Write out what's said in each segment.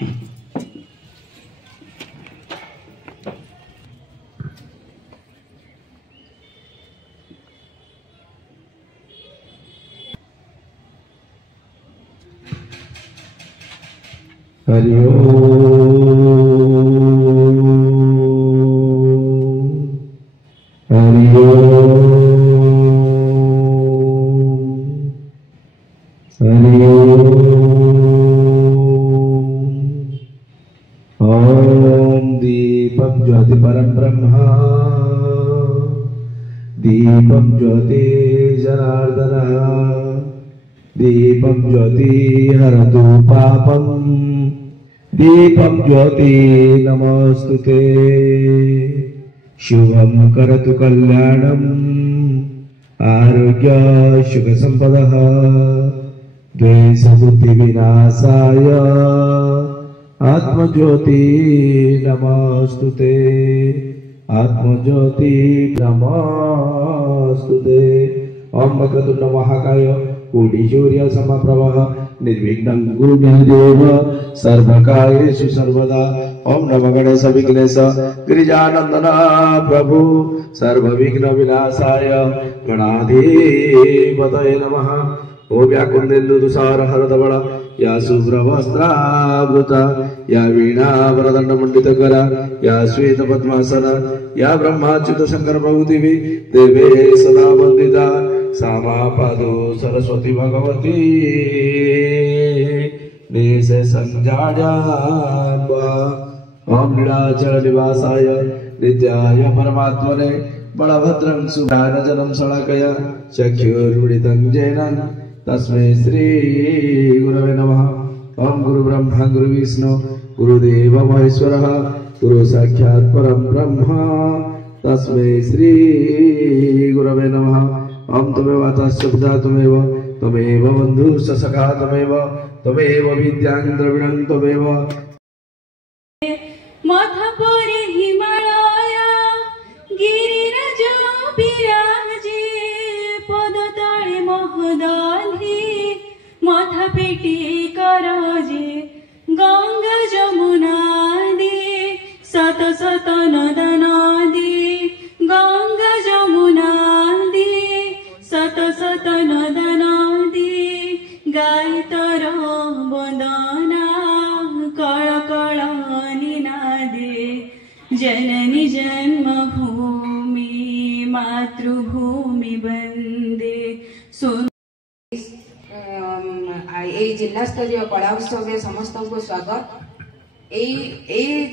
हरि ओम हरि ओम दीपं ज्योति परम ब्रह्म दीपं ज्योति जनार्दन दीपं ज्योति हरतु पापं दीपं ज्योति नमोस्तुते शुभं करतु कल्याणं आरोग्य सुख संपदः द्वेष बुद्धि विनाशाय आत्मज्योति नमोस्तुते आत्मज्योति नमोस्तुते ओम वक्रतुंड महाकाय कोटि सूर्य समप्रभः निर्विघ्नं कुरु मे देव सर्वकार्येषु सर्वदा ओम नमो गणेश विघ्नेश गिरिजानंदन प्रभु सर्वविघ्न विनाशाय गणाधिपतये नमः ओ व्याकुलेन्दु तुषार हरधवल या शुभ्रवस्त्रावृता या वीणा वरदंड मंडितकरा या श्वेत पद्मासना या ब्रह्माच्युत शंकर प्रभुदेवी देवे सदा वंदिता सामा पादो सरस्वती भगवती निश संजाड्याम्बा ओम लीलाचल निवासाय नित्याय परमात्मने बलभद्रं सुभानजनं शलाकया चक्षुरुडितं येन तस्मै श्री गुरवे नमः ओम गुरु ब्रह्मा गुरु विष्णु गुरुदेव महेश्वरः गुरु साक्षात् परं ब्रह्म तस्मै श्री गुरवे नमः ओम तमेव तस्य पिता तमेव तमेव बन्धुश्च सखा तमेव विद्यां द्रविणं तमेव माथापुरी हिमालय गिरिराज विराजे पदतळे महदाली माथा पेटी कराजे गंगा जमुना दे सत सत नदना दे गंगा जमुना दे सत सत नदना दे गाय तर वंदना कळ कळ निनादे जननी जन्मभूमि मातृभूमि वंदे जिला स्तरीय कला उत्सव समस्त को स्वागत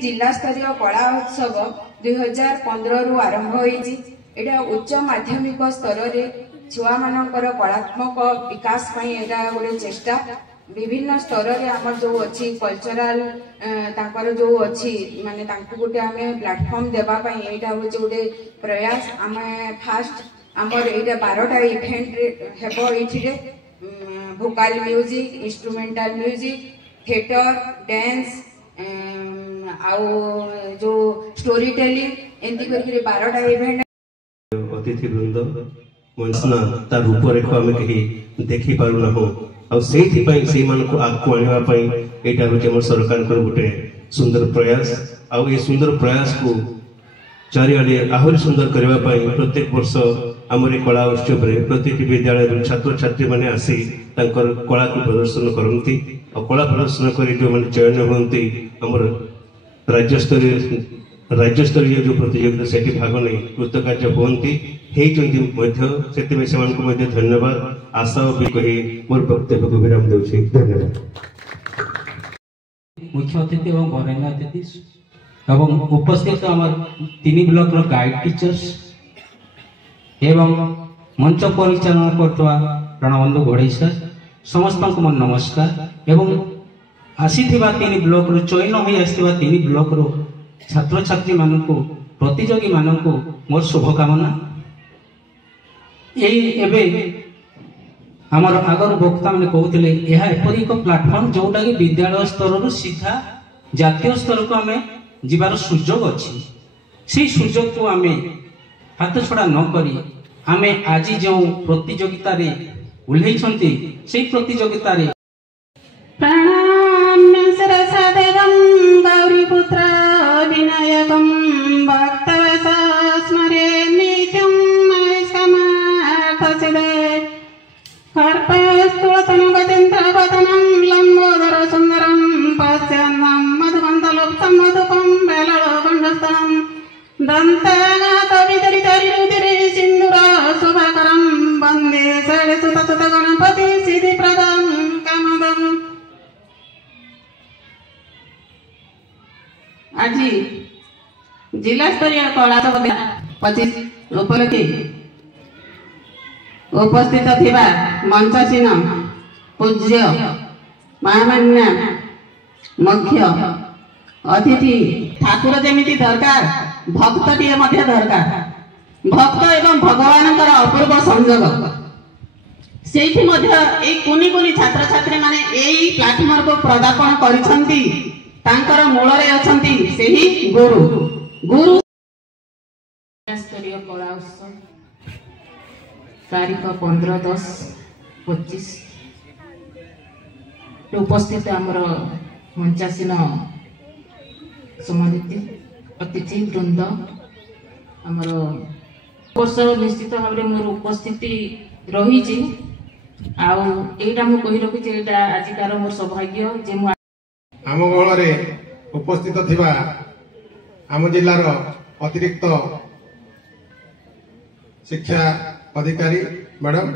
जिला स्तरीय कला उत्सव 2015 रु आरंभ होइछि। एटा उच्च माध्यमिक स्तर रे छुआ मानकर कलात्मक विकास पई एटा गोटे चेष्टा विभिन्न स्तर रे हमर जो अछि कल्चरल तांकर जो अछि माने तांको गोटे हमें प्लेटफॉर्म देबा पई एटा हो गोटे प्रयास हमें फास्ट हमर एटा 12टा इवेंट हेबो एठी रे Bhokaal music instrumental music theatre dance आउ जो स्टोरी टेलिंग एंती करके 12टा इवेंट अतिथि वृंद मनसना तार रूपरेख आम कहीं देखी पारुना हो और से आगू आने यहाँ हूँ सरकार गोटे सुंदर प्रयास आउ सुंदर प्रयास को चारिआडे आहरी सुंदर करने प्रत्येक वर्ष आमर कला उत्सव प्रति विद्यालय छात्र छात्री मैंने आसी कला को प्रदर्शन करती और कला प्रदर्शन कर जो मैंने चयन होती आमर राज्यस्तरीय जो प्रतियोगिता से भाग नहीं कृतकार्य होती धन्यवाद आशा भी कही मोर वक्तव्य को विराम दूसरी धन्यवाद। मुख्य अतिथि और वरेण्य अतिथि एवं उपस्थित आमर 3 ब्लॉक गाइड टीचर्स एवं मंच परिचालन करथवा प्राणबंधु घोड़ई सर समस्त को मोर नमस्कार एवं आसीथिबा 3 ब्लॉक रो चयन होई आसीथिबा 3 ब्लॉक रो छात्र छात्री मानकु प्रतियोगी मानकु मोर शुभकामना। एबे आमर आगर वक्ता मैंने कहते यह एपरी एक प्लाटफर्म जोटा कि विद्यालय स्तर सीधा जातीय स्तर को आम जीवार सुजोग अच्छी से सुजोग को आम हाथ छड़ा नक आम आज जो प्रतियोगिता उल्लैंट से प्रतियोगिता विनायकं भक्तवशस्मरे नित्यं नैष्कमार्थसिद्धे कर्पूरतनुगतिन्द्रवदनं लम्बोदर सुन्दरं पश्यन्नं मधुमन्तलोक्तं मधुपं बेलगण्डस्थनं दन्तगतवितरितरुदिरे सिन्दूर शुभकरं वन्दे षड्सुतसुत गणपति सिद्धिप्रदं कामदम्। आज जिला स्तरीय कला 25 उपलक्षे उपस्थित थिबा मंचासीन पूज्य महामान्य मुख्य अतिथि ठाकुर जेमिति दरकार भक्तटिए मध्य दरकार भक्त एवं भगवान अपूर्व संयोग से कुनी कुनी छात्र छात्री माने एई प्लाटफॉर्म को प्रदापन करिसंती तांकर मूलरे अछंती सेही गुरु गुरु स्तरीय कला उत्सव तारीख 15-10-25 उपस्थित आमर मंचासीन सम्मानित अतिथि वृंद आमर वर्ष निश्चित भाव में मोर उपस्थिति रही आईटा मुझे रखी आजिकार मोर सौभाग्य जे आम गहल उपस्थित थिबा आम जिलार अतिरिक्त शिक्षा अधिकारी मैडम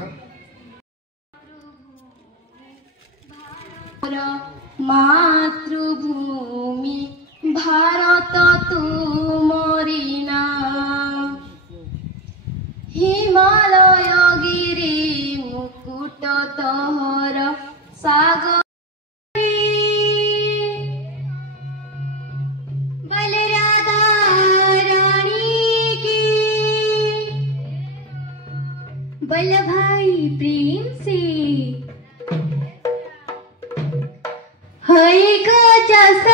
मातृभूमि भारत तुमरी नाम हिमालय गिरी मुकुट तोहर सागर भाई प्रेम से हई गजसदरानी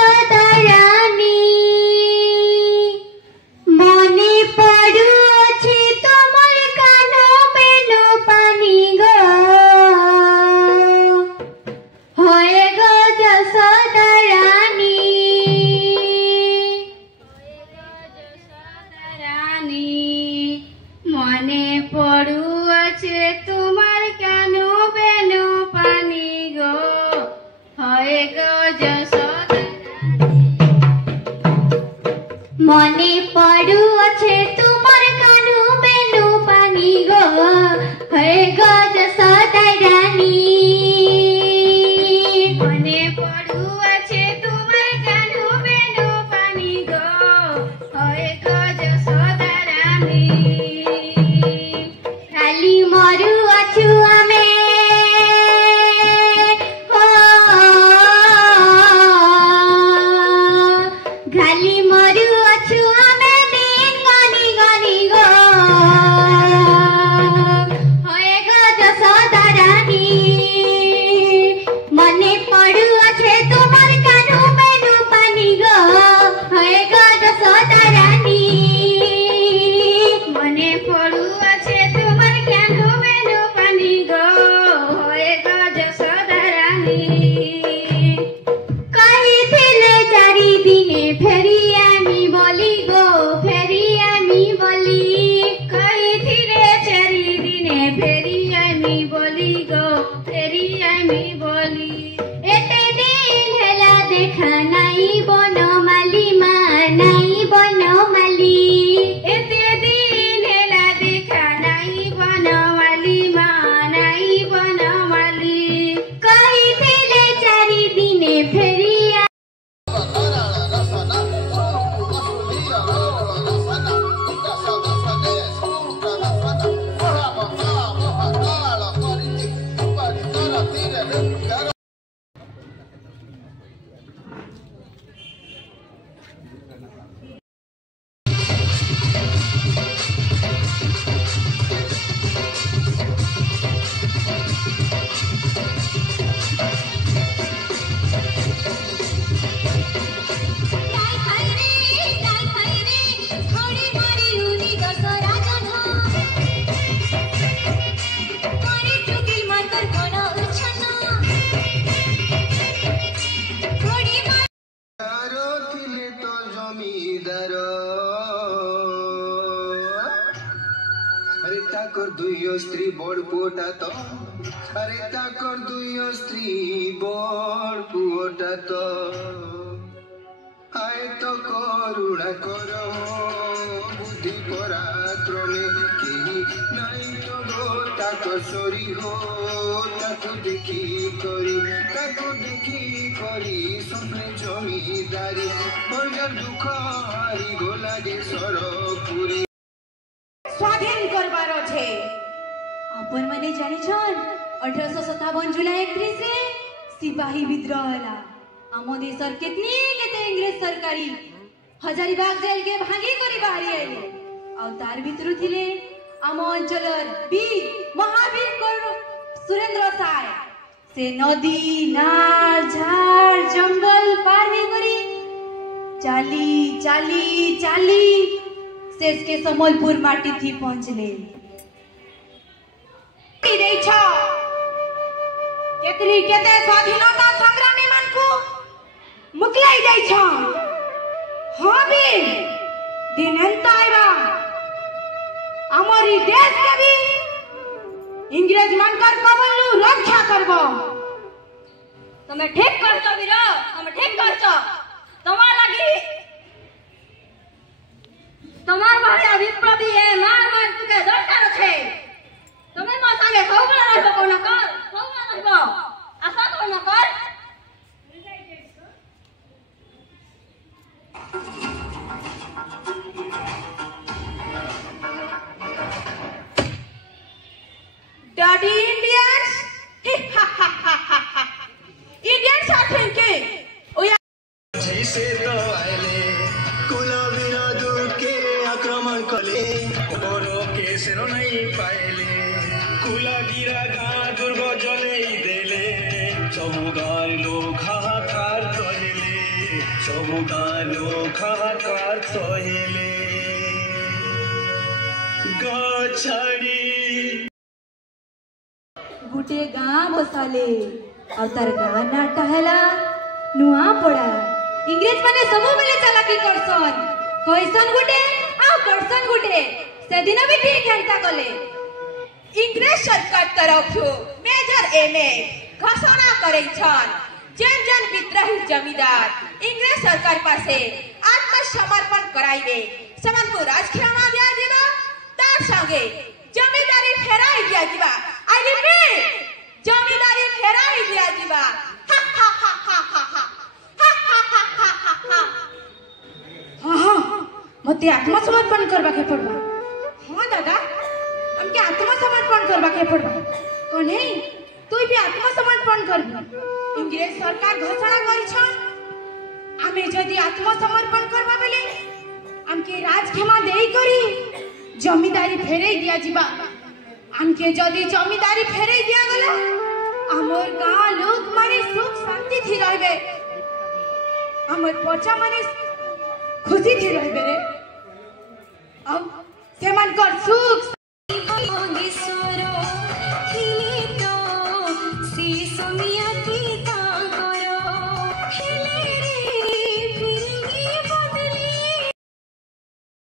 मने पड़ू अच्छे तुमर कानो पेनो पानी गो हई गजसदरानी मने पड़ू तुम्हार कानो बेनो पानी गो हए गो मने पड़ू अच्छे तुम्हार कानो बेनो पानी गो हए गो जसोदारानी मने पड़ू अच्छे तुम्हार कानो बेनो पानी गो हए गो जसोदारानी मरु अछु आमे घाली मरु अछु आमे दिन गनी गनी गो होए गो जसोदारानी मने पड़ू अच्छे तुमर कानो बेनु पानी गो होए गो जसोदारानी मने पड़ू अच्छे तुमर कानो बेनु पानी गो होए गो जसोदारानी कहिथिले चारि दिने फेरी आमी बोली गो फेरी आमी बोली कहिथिले चारि दिने फेरी आमी बोली गो फेरी आमी बोली एते दिन हेला देखा नाई बनमाली मा नाई बनमाली एते दिन हेला देखा नाई बनमाली मा नाई बनमाली कहिथिले चारि दिने फेरी दुई स्त्री बड़ पुओटा तो अरे ताकर दुई स्त्री बड़ पुओटा तो आए तो करुणा कर बुद्धि पराक्रमे केही नाई तो गो ताको सरी हो ताको देखी करी सपने जमीदारी बर्गर दुख हारी गोला गे सरपुरी स्वाधीन करबार छे अपन माने जाने छन 1857 जुलाई 31 रे सिपाही विद्रोह हला आम देशर केतनी केते इंग्रेज सरकारी हजारीबाग जेल के भांगी करी बाहरी आइले और तार भितरु थिले आम अंचलर वीर महावीर कर सुरेंद्र साय से नदी नाल झाड़ जंगल पार हे करी चाली चाली चाली शेष के समलपुर माटी थी पहुंचले केतली केते स्वाधीनता संग्रामी मन को मुकलाई जाई छ हां भी दिन अंताइबा हमारी देश के भी इंग्रेज मानकर कबल्लू रक्षा करबो तमे ठीक करछो वीर तमे ठीक करछो तमा लागि तमार भाया विप्लवी है मार तुके दरकार छे तमे मो संगे सबला रहबो कोन कर सबला रहबो आशा तो न कर Daddy Indians Indians are thinking oh yeah जैसे तो आइले कुल विरोध के आक्रमण कले ओरो के सेरो नहीं पाइले कुल गिरा गाँ दुर्ग जले देले समुदाय लोग हाहाकार कहिले समुदाय लोग हाहाकार कहिले गछड़ी गुटे गाँ बसाले और तार गाँ नाटा हैला नुआ पड़ा इंग्रेज माने सबो बेले चालाकी करसन कैसन गुटे आ करसन गुटे से दिन भी ठीक घंटा गले इंग्रेज सरकार तरफ मेजर एमए घोषणा करे छन जन जन विद्रोही जमीदार इंग्रेज सरकार पासे आत्मसमर्पण कराइबे समान को राजक्षमा दिया जीवा तार संगे जमीदारी फेराई दिया जीवा आई रिपीट जमीदारी फेराई दिया जीवा हा हा हा हा हा हा मते आत्मसमर्पण करबा के पड़बा हां दादा हमके आत्मसमर्पण करबा के पड़बा कोने तू भी आत्मसमर्पण करबी इंग्रेज सरकार घोषणा करी छ आमे जदी आत्मसमर्पण करबा बेले हमके राजक्षमा देई करी जमीदारी फेरे दिया जीवा हमके जदी जमीदारी फेरे दिया गला हमर गांव लोग माने सुख शांति थी रहबे हमर पोचा माने खुशी थी रहबे रे अब से मन कर सुख